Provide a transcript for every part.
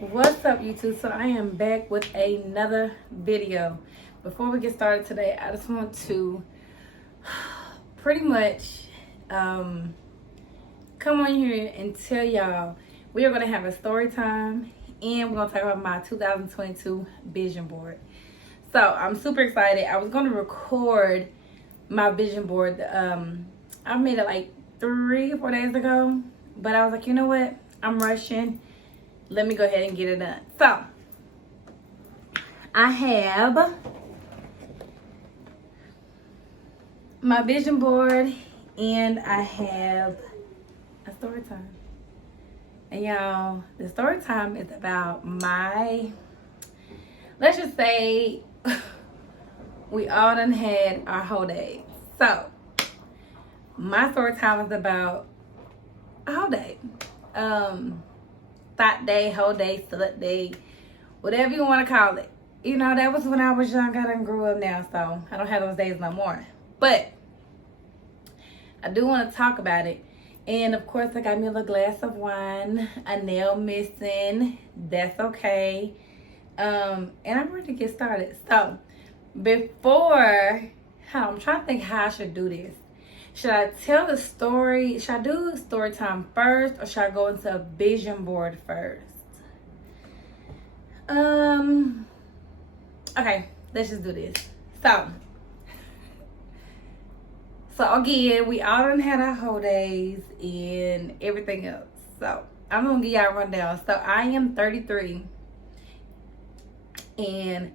What's up, YouTube? So I am back with another video. Before we get started today, I just want to pretty much come on here and tell y'all we are going to have a story time, and we're going to talk about my 2022 vision board. So I'm super excited. I was going to record my vision board. I made it like 3 or 4 days ago, but I was like, you know what? I'm rushing. Let me go ahead and get it done. So, I have my vision board and I have a story time. And y'all, the story time is about let's just say, we all done had our whole day. So, my story time is about a whole day. Thought day, whole day, slut day, whatever you want to call it. You know, that was when I was young. I done grew up now, so I don't have those days no more. But I do want to talk about it. And of course, I got me a little glass of wine, a nail missing. That's okay. And I'm ready to get started. So before, I'm trying to think how I should do this. Should I tell the story? Should I do story time first, or should I go into a vision board first? Okay, let's just do this. So again, we all done had our whole days and everything else. So I'm gonna give y'all a rundown. So I am 33, and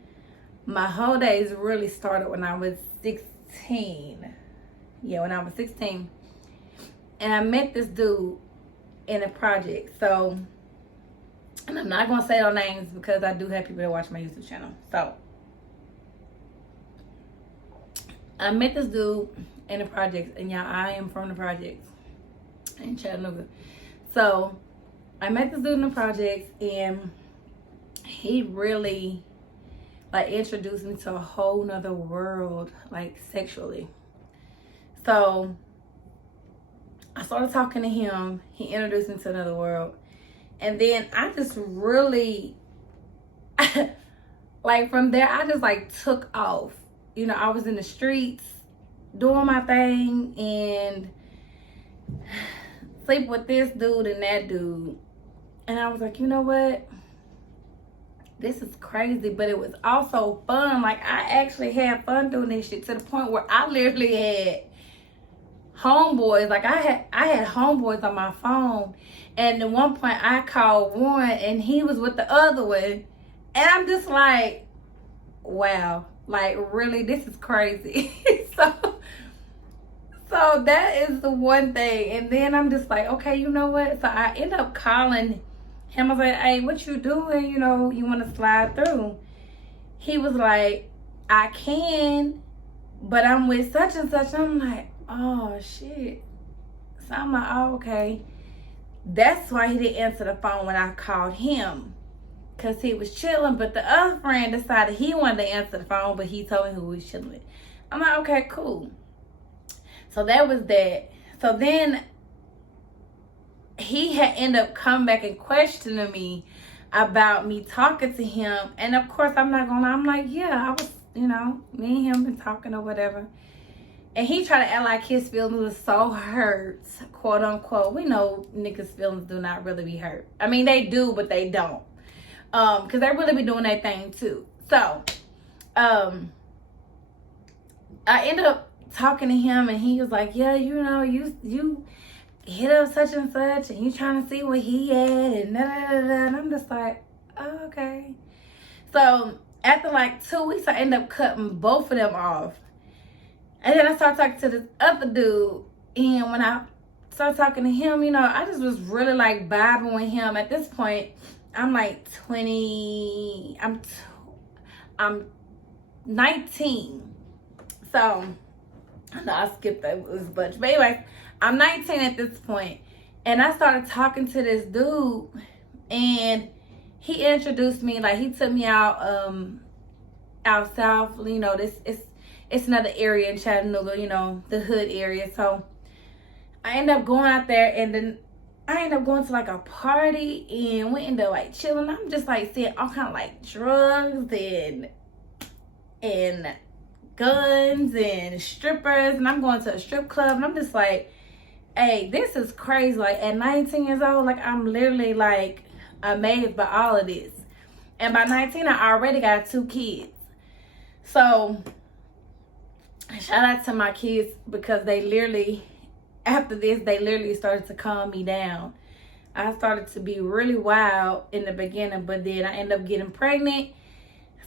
my whole days really started when I was 16. Yeah, when I was 16. And I met this dude in a project. So, and I'm not going to say no names because I do have people that watch my YouTube channel. So, I met this dude in the project. And y'all, I am from the project in Chattanooga. So, I met this dude in the project, and he really, like, introduced me to a whole nother world, like, sexually. So I started talking to him. He introduced me to another world. And then I just really, like, from there, I just like took off. You know, I was in the streets doing my thing and sleep with this dude and that dude. And I was like, you know what? This is crazy, but it was also fun. Like, I actually had fun doing this shit to the point where I literally had homeboys. Like, I had homeboys on my phone, and at one point I called one and he was with the other one, and I'm just like, wow, like, really, this is crazy. so that is the one thing. And then I'm just like, okay, you know what? So I end up calling him. I was like, hey, what you doing? You know, you want to slide through? He was like, I can, but I'm with such and such. I'm like, oh shit. So I'm like, oh, okay. That's why he didn't answer the phone when I called him, because he was chilling. But the other friend decided he wanted to answer the phone, but he told me who he was chilling with. I'm like, okay, cool. So that was that. So then he had ended up coming back and questioning me about me talking to him. And of course, I'm not gonna, I'm like, yeah, I was, you know, me and him been talking or whatever. And he tried to act like his feelings was so hurt, quote unquote. We know niggas' feelings do not really be hurt. I mean, they do, but they don't. Because they really be doing their thing too. So, I ended up talking to him, and he was like, yeah, you know, you hit up such and such, and you trying to see where he at, and da da da da. And I'm just like, oh, okay. So, after like 2 weeks, I ended up cutting both of them off. And then I started talking to this other dude. And when I started talking to him, you know, I just was really like vibing with him. At this point, I'm like 20. I'm 19. So, I know I skipped that a bunch. But anyway, I'm 19 at this point. And I started talking to this dude. And he introduced me. Like, he took me out south. You know, it's another area in Chattanooga, you know, the hood area. So I ended up going out there, and then I ended up going to like a party and we ended up like chilling. I'm just like seeing all kind of like drugs and guns and strippers, and I'm going to a strip club, and I'm just like, hey, this is crazy. Like at 19 years old, like I'm literally like amazed by all of this. And by 19, I already got 2 kids. So shout out to my kids, because they literally, after this, they literally started to calm me down. I started to be really wild in the beginning, but then I ended up getting pregnant,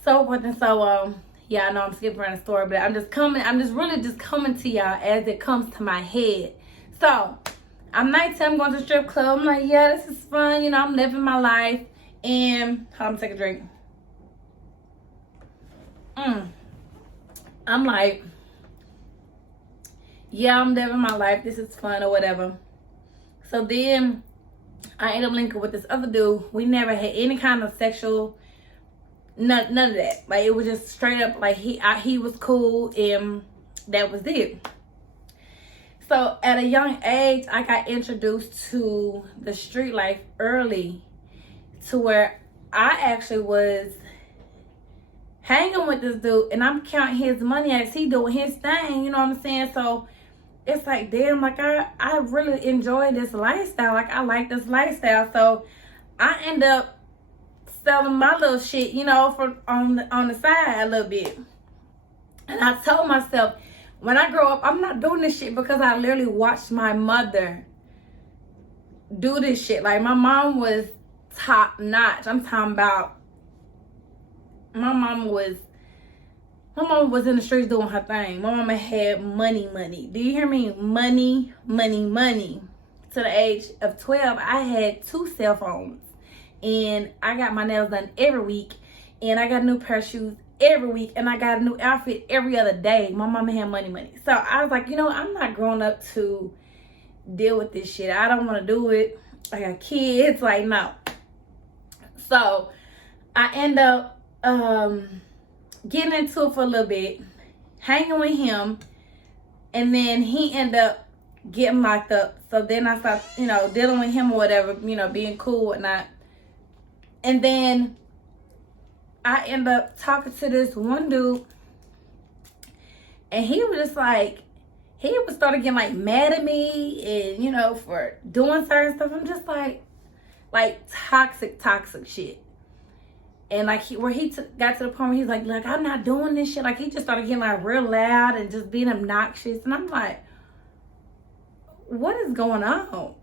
so forth and so on. Yeah, I know I'm skipping around the story, but I'm just really just coming to y'all as it comes to my head. So I'm 19, I'm going to the strip club. I'm like, yeah, this is fun. You know, I'm living my life. And hold on, take a drink. I'm like, yeah, I'm living my life. This is fun or whatever. So then I ended up linking with this other dude. We never had any kind of sexual, none of that. Like, it was just straight up like he was cool, and that was it. So at a young age, I got introduced to the street life early, to where I actually was hanging with this dude, and I'm counting his money as he doing his thing, you know what I'm saying? So it's like, damn, like I really enjoy this lifestyle. Like, I like this lifestyle. So I end up selling my little shit, you know, on the side a little bit. And I told myself, when I grow up, I'm not doing this shit, because I literally watched my mother do this shit. Like, my mom was top notch. I'm talking about, my mama was in the streets doing her thing. My mama had money. Do you hear me? Money. To the age of 12, I had 2 cell phones, and I got my nails done every week, and I got a new pair of shoes every week, and I got a new outfit every other day. My mama had money. So I was like, you know, I'm not growing up to deal with this shit. I don't want to do it. I got kids. Like, no. So I end up getting into it for a little bit, hanging with him, and then he ended up getting locked up. So then I started, you know, dealing with him or whatever, you know, being cool, whatnot. And then I ended up talking to this one dude, and he was just like, he would start getting like mad at me, and you know, for doing certain stuff. I'm just like toxic shit. And like he got to the point where he's like, look, I'm not doing this shit. Like, he just started getting like real loud and just being obnoxious. And I'm like, what is going on?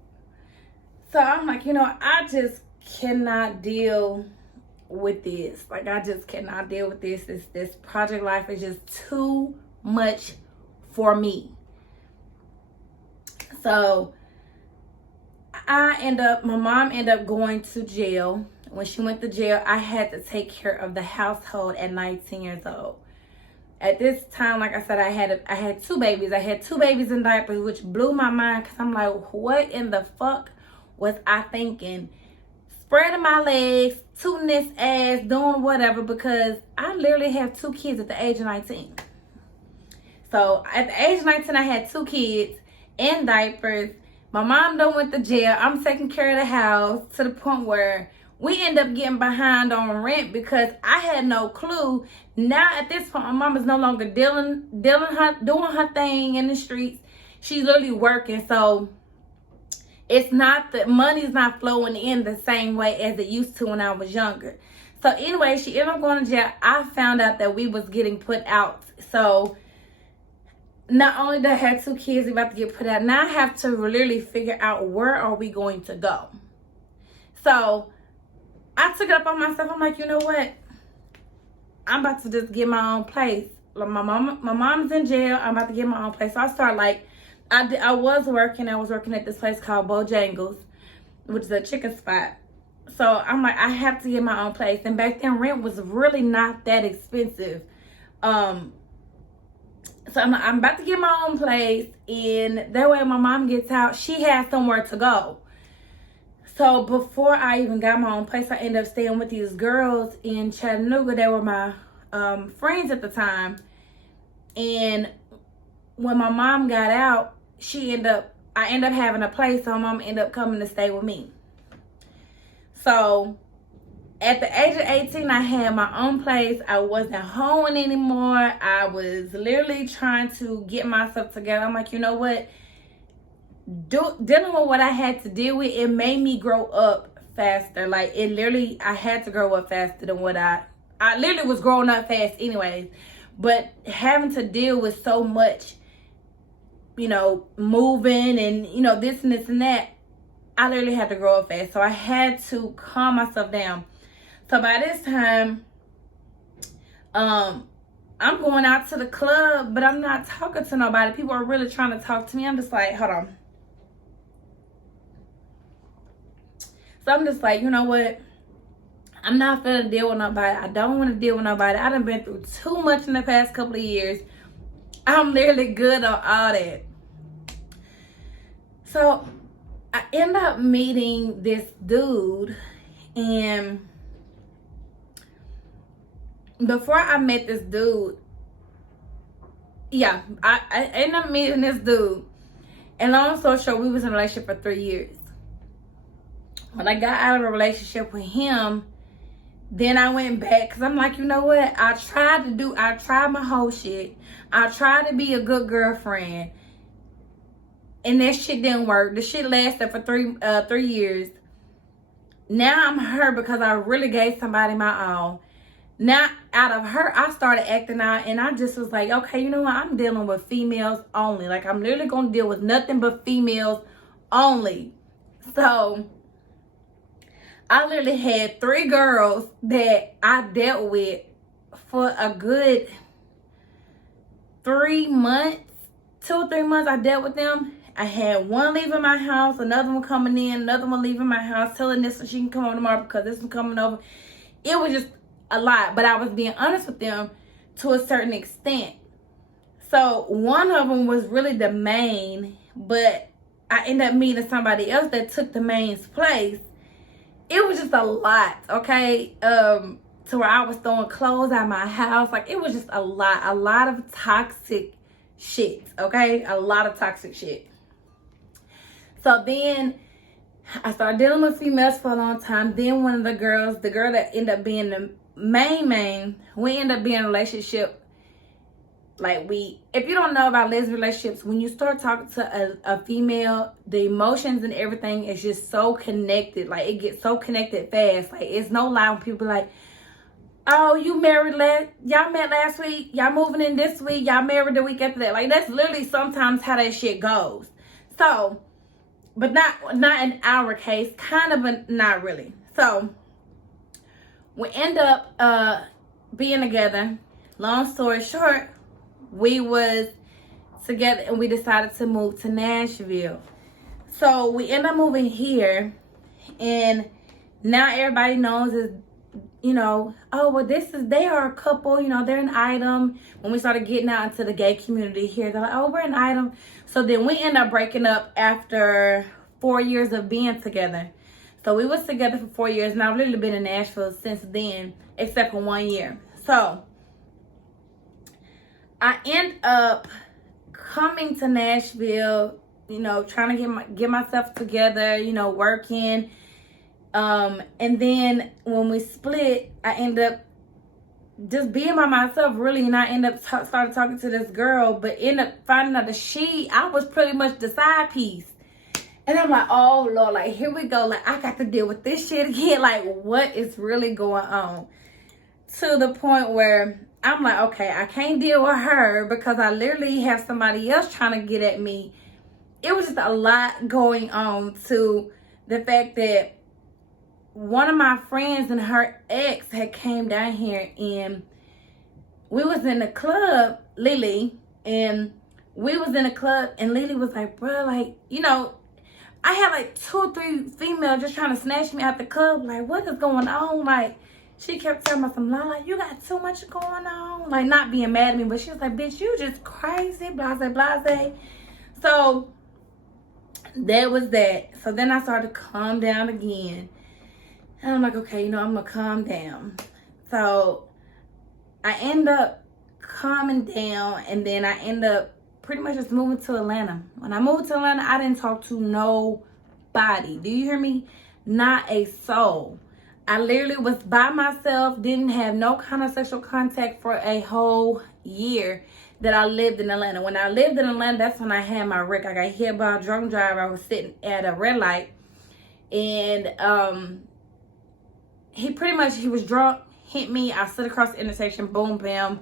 So I'm like, you know, I just cannot deal with this. Like, I just cannot deal with this. This project life is just too much for me. So my mom ended up going to jail. When she went to jail, I had to take care of the household at 19 years old. At this time, like I said, I had 2 babies. I had 2 babies in diapers, which blew my mind, because I'm like, what in the fuck was I thinking? Spreading my legs, tooting this ass, doing whatever, because I literally have 2 kids at the age of 19. So at the age of 19, I had 2 kids in diapers. My mom done went to jail. I'm taking care of the house, to the point where we end up getting behind on rent, because I had no clue. Now at this point, my mom is no longer doing her thing in the streets. She's literally working. So it's not, the money's not flowing in the same way as it used to when I was younger. So anyway, she ended up going to jail. I found out that we was getting put out. So not only did I have 2 kids about to get put out, now I have to literally figure out, where are we going to go? So I took it up on myself. I'm like, you know what? I'm about to just get my own place. Like, my mom's in jail. I'm about to get my own place. So I started like, I was working at this place called Bojangles, which is a chicken spot. So I'm like, I have to get my own place. And back then, rent was really not that expensive. So I'm about to get my own place, and that way my mom gets out, she has somewhere to go. So before I even got my own place, I ended up staying with these girls in Chattanooga. They were my friends at the time. And when my mom got out, she ended up I end up having a place, so my mom ended up coming to stay with me. So at the age of 18, I had my own place. I wasn't hoeing anymore. I was literally trying to get myself together. I'm like, you know what? Dealing with what I had to deal with, it made me grow up faster. Like, it literally, I had to grow up faster than what I literally was growing up fast anyways. But having to deal with so much, you know, moving and, you know, this and this and that, I literally had to grow up fast. So I had to calm myself down. So by this time, I'm going out to the club, but I'm not talking to nobody. People are really trying to talk to me. I'm just like, hold on. So I'm just like, you know what? I'm not finna deal with nobody. I don't want to deal with nobody. I done been through too much in the past couple of years. I'm literally good on all that. So I end up meeting this dude, and before I met this dude, I ended up meeting this dude, and long story short, we was in a relationship for 3 years. When I got out of a relationship with him, then I went back, because I'm like, you know what? I tried my whole shit. I tried to be a good girlfriend, and that shit didn't work. The shit lasted for 3 years. Now I'm hurt because I really gave somebody my all. Now, out of her, I started acting out, and I just was like, okay, you know what? I'm dealing with females only. Like, I'm literally going to deal with nothing but females only. So I literally had 3 girls that I dealt with for a good 3 months. 2 or 3 months I dealt with them. I had one leaving my house, another one coming in, another one leaving my house, telling this one she can come over tomorrow because this one coming over. It was just a lot, but I was being honest with them to a certain extent. So one of them was really the main, but I ended up meeting somebody else that took the main's place. It was just a lot, okay? To where I was throwing clothes out my house. Like, it was just a lot of toxic shit, okay? A lot of toxic shit. So then I started dealing with females for a long time. Then one of the girls, the girl that ended up being the main, we ended up being in a relationship. Like, if you don't know about lesbian relationships, when you start talking to a female, the emotions and everything is just so connected. Like, it gets so connected fast. Like, it's no lie when people like, oh, you married y'all met last week, y'all moving in this week, y'all married the week after that. Like, that's literally sometimes how that shit goes. So, but not in our case, kind of, but not really. So we end up being together. Long story short, we was together and we decided to move to Nashville. So we end up moving here, and now everybody knows is, you know, oh, well, they are a couple, you know, they're an item. When we started getting out into the gay community here, they're like, oh, we're an item. So then we end up breaking up after 4 years of being together. So we was together for 4 years, and I've literally been in Nashville since then, except for 1 year. So I end up coming to Nashville, you know, trying to get myself together, you know, working. And then when we split, I end up just being by myself, really, and I end up started talking to this girl, but end up finding out that I was pretty much the side piece. And I'm like, oh Lord, like, here we go. Like, I got to deal with this shit again. Like, what is really going on? To the point where I'm like, okay, I can't deal with her because I literally have somebody else trying to get at me. It was just a lot going on, to the fact that one of my friends and her ex had came down here, and we was in the club, Lily, and we was in the club, and Lily was like, bro, like, you know, I had like 2 or 3 females just trying to snatch me out the club. Like, what is going on? Like, she kept telling me some lie, like, you got too much going on. Like, not being mad at me, but she was like, bitch, you just crazy, blase, blase. So that was that. So then I started to calm down again. And I'm like, okay, you know, I'm going to calm down. So I end up calming down, and then I end up pretty much just moving to Atlanta. When I moved to Atlanta, I didn't talk to nobody. Do you hear me? Not a soul. I literally was by myself, didn't have no kind of sexual contact for a whole year that I lived in Atlanta. When I lived in Atlanta, that's when I had my wreck. I got hit by a drunk driver. I was sitting at a red light, and he was drunk, hit me. I stood across the intersection, boom, bam.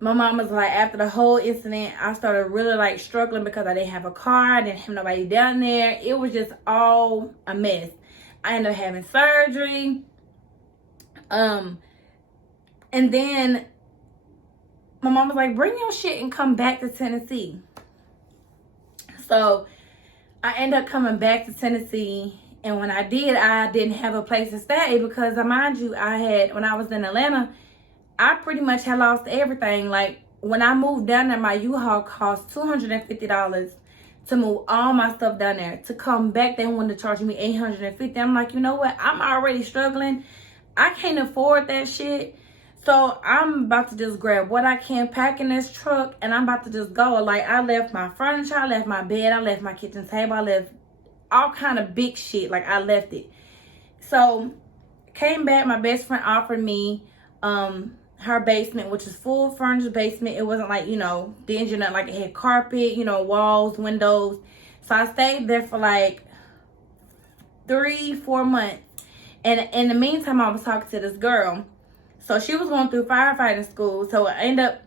My mom was like, after the whole incident, I started really like struggling because I didn't have a car. I didn't have nobody down there. It was just all a mess. I ended up having surgery. And then my mom was like, bring your shit and come back to Tennessee. So I ended up coming back to Tennessee. And when I did, I didn't have a place to stay because, mind you, when I was in Atlanta, I pretty much had lost everything. Like, when I moved down there, my U-Haul cost $250 to move all my stuff down there. To come back, they wanted to charge me $850. I'm like, you know what? I'm already struggling. I can't afford that shit. So I'm about to just grab what I can, pack in this truck, and I'm about to just go. Like, I left my furniture, I left my bed, I left my kitchen table, I left all kind of big shit. Like, I left it. So came back, my best friend offered me her basement, which is full furnished basement. It wasn't like, dingy, not like it had carpet, walls, windows. So I stayed there for like 3-4 months. And in the meantime, I was talking to this girl. So she was going through firefighting school. So I ended up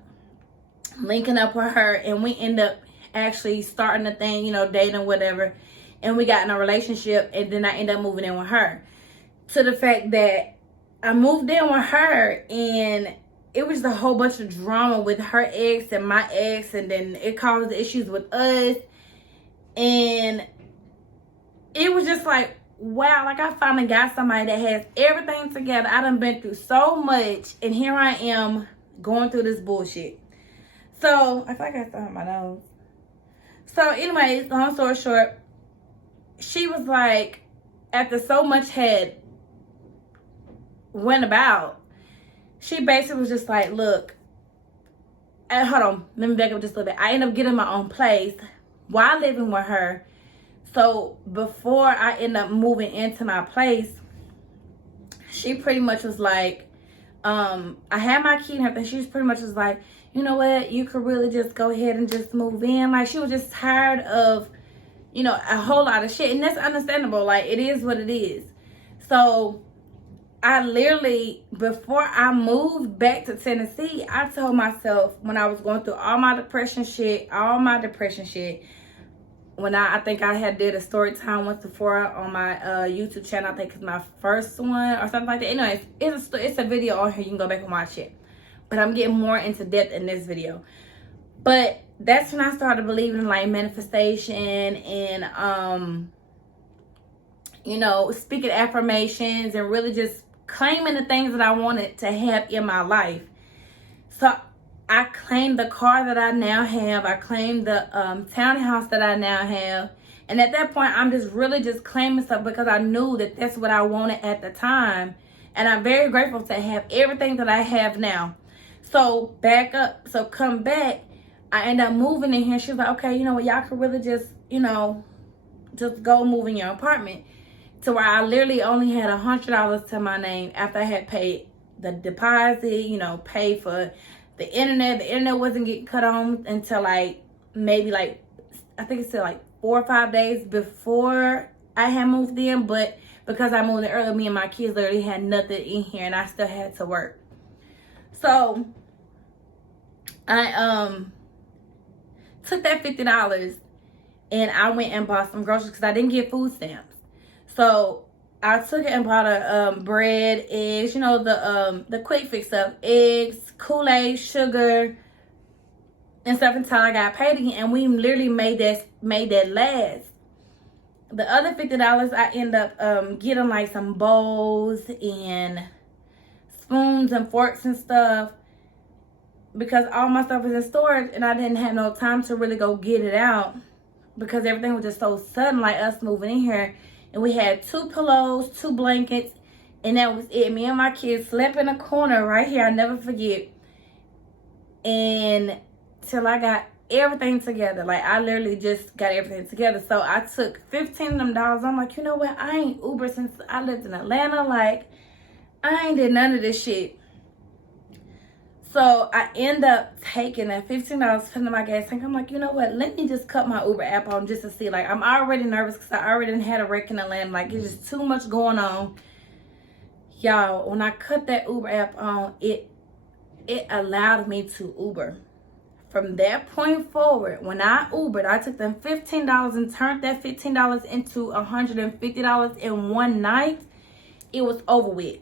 linking up with her, and we ended up actually starting the thing, dating, whatever. And we got in a relationship, and then I ended up moving in with her. To the fact that I moved in with her, and it was a whole bunch of drama with her ex and my ex, and then it caused issues with us. And it was just like, wow, like I finally got somebody that has everything together. I done been through so much, and here I am going through this bullshit. So, I feel like I still my nose. So, anyways, long story short, she was like, after so much had went about, she basically was just like, look, and hold on, let me back up just a little bit. I ended up getting my own place while living with her. So before I end up moving into my place, she pretty much was like, I had my key and everything. She was pretty much was like, you know what, you could really just go ahead and just move in. Like, she was just tired of, a whole lot of shit. And that's understandable. Like, it is what it is. So I literally, before I moved back to Tennessee, I told myself, when I was going through all my depression shit, when I think I had did a story time once before on my YouTube channel. I think it's my first one or something like that. Anyways, it's a video on here. You can go back and watch it. But I'm getting more into depth in this video. But that's when I started believing in like manifestation and speaking affirmations and really just claiming the things that I wanted to have in my life. So I claimed the car that I now have. I claimed the townhouse that I now have. And at that point, I'm just really just claiming stuff because I knew that that's what I wanted at the time. And I'm very grateful to have everything that I have now. So come back. I end up moving in here. She was like, okay, you know what? Y'all could really just, just go move in your apartment. To where I literally only had $100 to my name after I had paid the deposit, paid for the internet. The internet wasn't getting cut on until maybe I think it's still 4 or 5 days before I had moved in. But because I moved in early, me and my kids literally had nothing in here, and I still had to work. So I took that $50 and I went and bought some groceries because I didn't get food stamps. So I took it and bought a bread, eggs, the quick fix stuff, eggs, Kool-Aid, sugar, and stuff until I got paid again. And we literally made that last. The other $50, I end up getting some bowls and spoons and forks and stuff because all my stuff was in storage and I didn't have no time to really go get it out because everything was just so sudden, like us moving in here. And we had 2 pillows, 2 blankets, and that was it. Me and my kids slept in a corner right here. I'll never forget. And till I got everything together. Like, I literally just got everything together. So I took 15 of them dollars. I'm like, you know what? I ain't Uber since I lived in Atlanta. Like, I ain't did none of this shit. So I end up taking that $15, putting in my gas tank. I'm like, you know what? Let me just cut my Uber app on just to see. Like, I'm already nervous because I already had a wreck in Atlanta. Like, it's just too much going on. Y'all, when I cut that Uber app on, it allowed me to Uber. From that point forward, when I Ubered, I took them $15 and turned that $15 into $150 in one night. It was over with.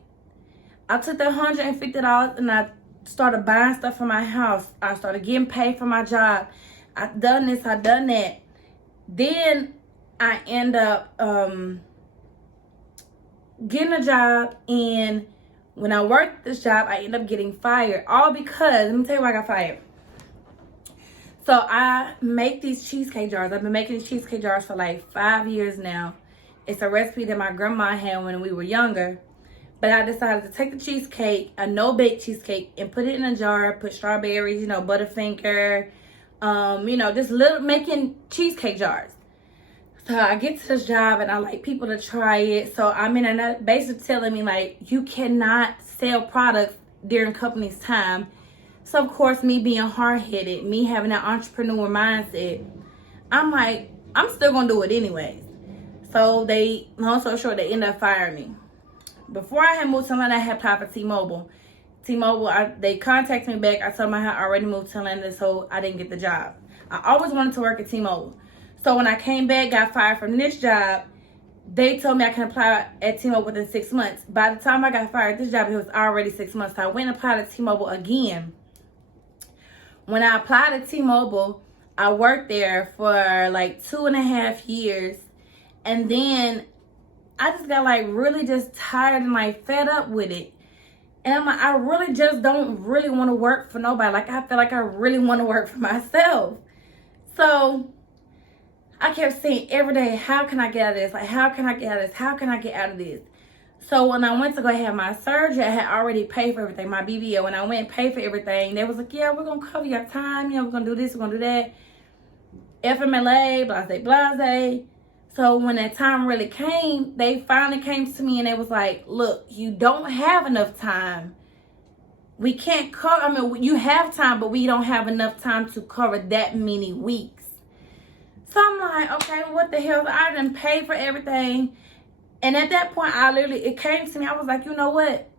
I took that $150 and I started buying stuff for my house. I started getting paid for my job. I done this, I done that. Then I end up getting a job, and when I worked this job, I end up getting fired. All because, let me tell you why I got fired. So I make these cheesecake jars. I've been making these cheesecake jars for like 5 years now. It's a recipe that my grandma had when we were younger. But I decided to take the cheesecake, a no-bake cheesecake, and put it in a jar, put strawberries, you know, Butterfinger, just making cheesecake jars. So I get to this job and I like people to try it. So I mean, and that basically telling me like, you cannot sell products during company's time. So of course, me being hard-headed, me having an entrepreneur mindset, I'm like, I'm still gonna do it anyways. So they, long story short, they end up firing me. Before I had moved to Atlanta, I had applied for T-Mobile. They contacted me back. I told them I had already moved to Atlanta, so I didn't get the job. I always wanted to work at T-Mobile. So when I came back, got fired from this job, they told me I can apply at T-Mobile within 6 months. By the time I got fired at this job, it was already 6 months. So I went and applied at T-Mobile again. When I applied at T-Mobile, I worked there for like 2.5 years. And then I just got like really just tired and like fed up with it. And I'm like, I really just don't really want to work for nobody. Like, I feel like I really want to work for myself. So I kept saying every day, how can I get out of this? Like, how can I get out of this? How can I get out of this? So when I went to go have my surgery, I had already paid for everything, my BBL. When I went and paid for everything, they was like, yeah, we're going to cover your time. You know, we're going to do this, we're going to do that. FMLA, blase, blase. So when that time really came, they finally came to me and they was like, look, you don't have enough time. We can't cover, I mean, you have time, but we don't have enough time to cover that many weeks. So I'm like, okay, what the hell? I done paid for everything. And at that point, it came to me. I was like, you know what?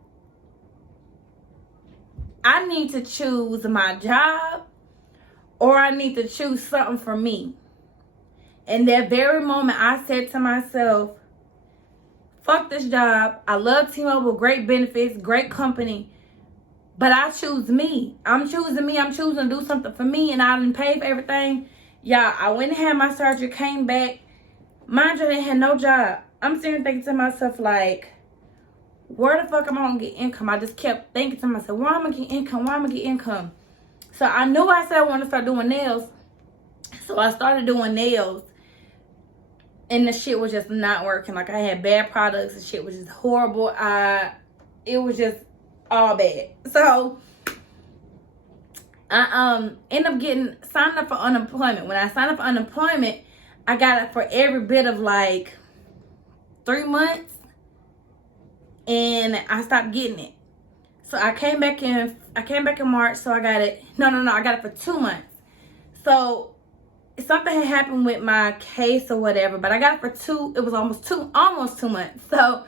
I need to choose my job, or I need to choose something for me. In that very moment, I said to myself, fuck this job. I love T-Mobile, great benefits, great company. But I choose me. I'm choosing me. I'm choosing to do something for me. And I didn't pay for everything. Yeah, I went and had my surgery, came back. Mind you, I didn't have no job. I'm sitting thinking to myself, like, where the fuck am I going to get income? I just kept thinking to myself, why am I going to get income? Why am I going to get income? So I knew I said I wanted to start doing nails. So I started doing nails. And the shit was just not working. Like, I had bad products. The shit was just horrible. It was just all bad. So I ended up signed up for unemployment. When I signed up for unemployment, I got it for every bit of like 3 months. And I stopped getting it. So I came back in March. So I got it. No, I got it for 2 months. So something had happened with my case or whatever, but I got it for it was almost 2 months. So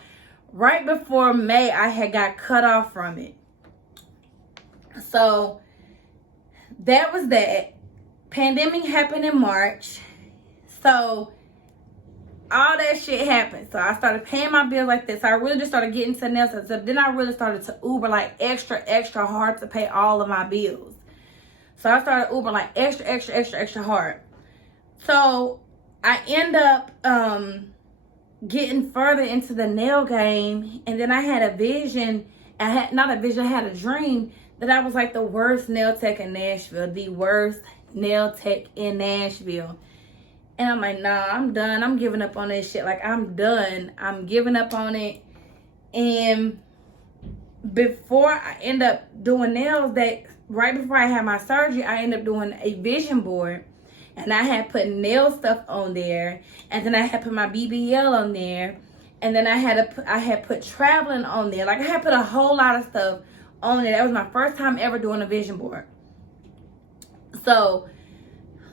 right before May, I had got cut off from it. So that was that. Pandemic happened in March. So all that shit happened. So I started paying my bills like this. I really just started getting to nails. So then I really started to Uber like extra hard to pay all of my bills. So I started Uber like extra hard. So I end up getting further into the nail game. And then I had a vision. I had a dream that I was like the worst nail tech in Nashville. The worst nail tech in Nashville. And I'm like, nah, I'm done. I'm giving up on this shit. Like, I'm done. I'm giving up on it. And before I end up doing nails, that right before I had my surgery, I ended up doing a vision board. And I had put nail stuff on there. And then I had put my BBL on there. And then I had put traveling on there. Like, I had put a whole lot of stuff on there. That was my first time ever doing a vision board. So,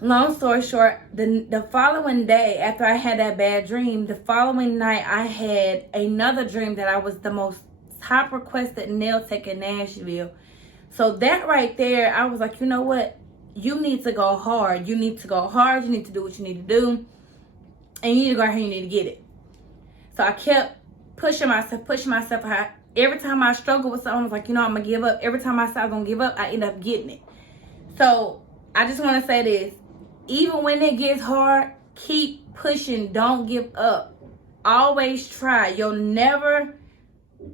long story short, the following day after I had that bad dream, the following night I had another dream that I was the most top requested nail tech in Nashville. So that right there, I was like, you know what? You need to go hard. You need to go hard. You need to do what you need to do. And you need to go out here and you need to get it. So I kept pushing myself high. Every time I struggled with something, I was like, you know, I'm going to give up. Every time I said I was going to give up, I end up getting it. So I just want to say this. Even when it gets hard, keep pushing. Don't give up. Always try.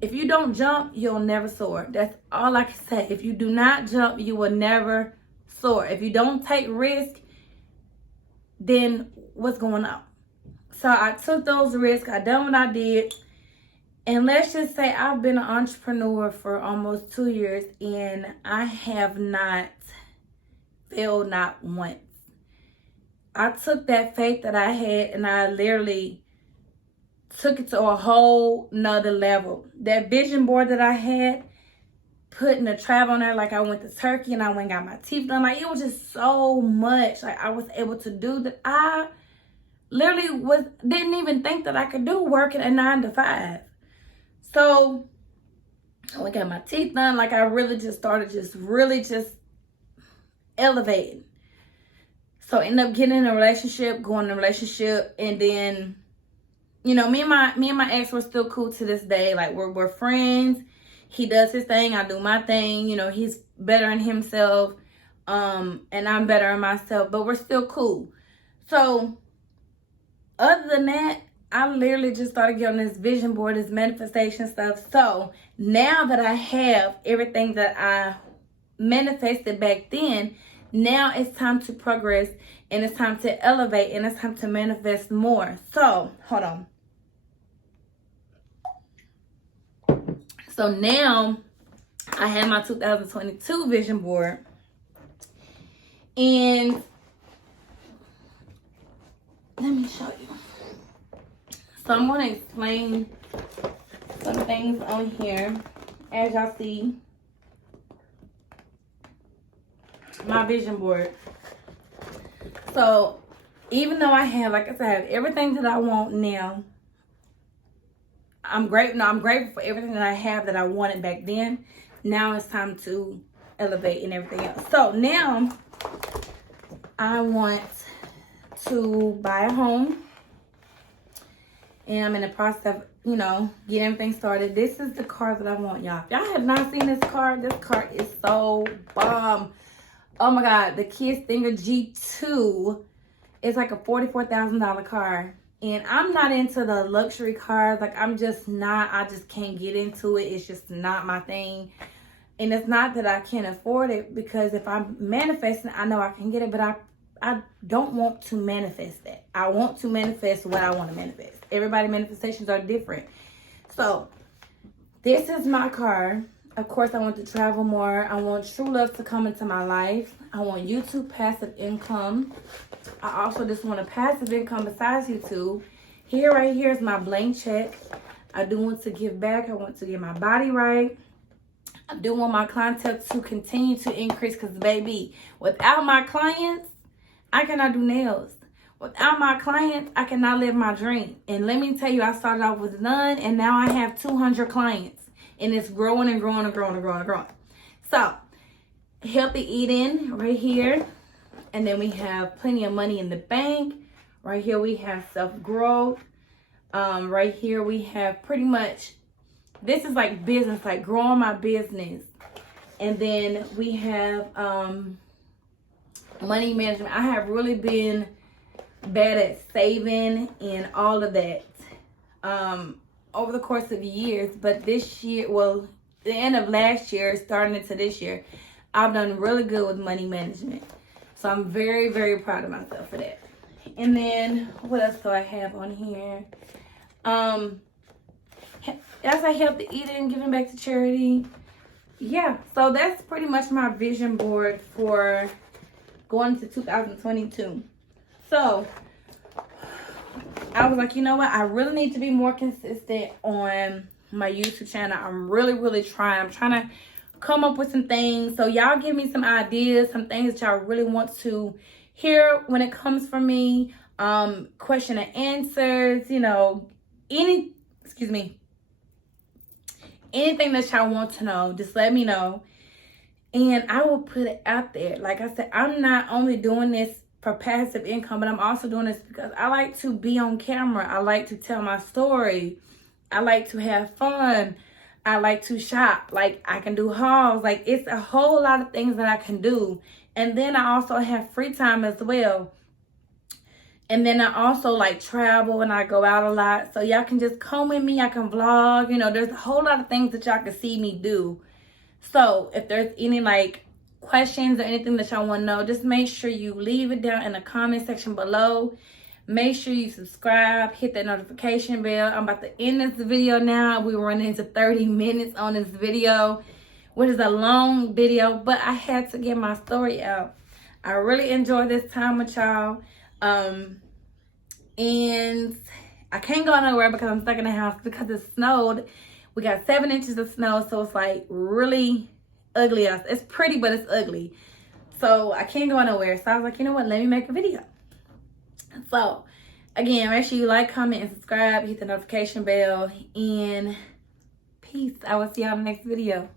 If you don't jump, you'll never soar. That's all I can say. If you do not jump, you will never soar. If you don't take risk, then what's going on? So I took those risks. I done what I did. And let's just say I've been an entrepreneur for almost 2 years, and I have not failed not once. I took that faith that I had and I literally took it to a whole nother level. That vision board that I had, putting the travel on there, like I went to Turkey and I went and got my teeth done. Like, it was just so much like I was able to do that I literally didn't even think that I could do working a 9 to 5. So I got my teeth done. Like, I really just started really elevating. So I ended up getting in a relationship, going in a relationship, and then, you know, me and my ex were still cool to this day. Like, we're friends. He does his thing, I do my thing. You know, he's better in himself, and I'm better in myself, but we're still cool. So other than that, I literally just started getting on this vision board, this manifestation stuff. So now that I have everything that I manifested back then, now it's time to progress, and it's time to elevate, and it's time to manifest more. So, hold on. So now I have my 2022 vision board, and let me show you. So I'm going to explain some things on here. As y'all see, my vision board. So even though I have, like I said, I have everything that I want now, I'm grateful for everything that I have that I wanted back then. Now it's time to elevate and everything else. So now I want to buy a home, and I'm in the process of, you know, getting everything started. This is the car that I want, y'all. If y'all have not seen this car is so bomb. Oh my God, the Kia Stinger G2 is like a $44,000 car. And I'm not into the luxury cars. Like, I just can't get into it. It's just not my thing. And it's not that I can't afford it, because if I'm manifesting, I know I can get it, but I don't want to manifest that. I want to manifest what I want to manifest. Everybody's manifestations are different. So this is my car. Of course, I want to travel more. I want true love to come into my life. I want YouTube passive income. I also just want a passive income besides YouTube. Right here is my blank check. I do want to give back. I want to get my body right. I do want my clientele to continue to increase, because, baby, without my clients, I cannot do nails. Without my clients, I cannot live my dream. And let me tell you, I started off with none, and now I have 200 clients. And it's growing and growing and growing and growing and growing. So, healthy eating right here. And then we have plenty of money in the bank. Right here we have self-growth. Right here we have pretty much, this is like business, like growing my business. And then we have money management. I have really been bad at saving and all of that. Over the course of years, but this year, well, the end of last year, starting into this year, I've done really good with money management. So I'm very, very proud of myself for that. And then what else do I have on here? as I healthy eating, giving back to charity. Yeah, so that's pretty much my vision board for going to 2022. So I was like, you know what? I really need to be more consistent on my YouTube channel. I'm really trying. I'm trying to come up with some things. So y'all give me some ideas, some things that y'all really want to hear when it comes from me. Question and answers, you know, anything that y'all want to know, just let me know. And I will put it out there. Like I said, I'm not only doing this for passive income, but I'm also doing this because I like to be on camera. I like to tell my story. I like to have fun. I like to shop. Like, I can do hauls. Like, it's a whole lot of things that I can do. And then I also have free time as well. And then I also like travel and I go out a lot. So y'all can just come with me. I can vlog. You know, there's a whole lot of things that y'all can see me do. So if there's any like questions or anything that y'all want to know, just make sure you leave it down in the comment section below. Make sure you subscribe, hit that notification bell. I'm about to end this video now. We're running into 30 minutes on this video, which is a long video, but I had to get my story out. I really enjoyed this time with y'all. And I can't go nowhere because I'm stuck in the house because it snowed. We got 7 inches of snow, so it's like really ugly. It's pretty, but it's ugly. So I can't go nowhere. So I was like, you know what? Let me make a video. So again, make sure you like, comment, and subscribe. Hit the notification bell. And peace. I will see y'all in the next video.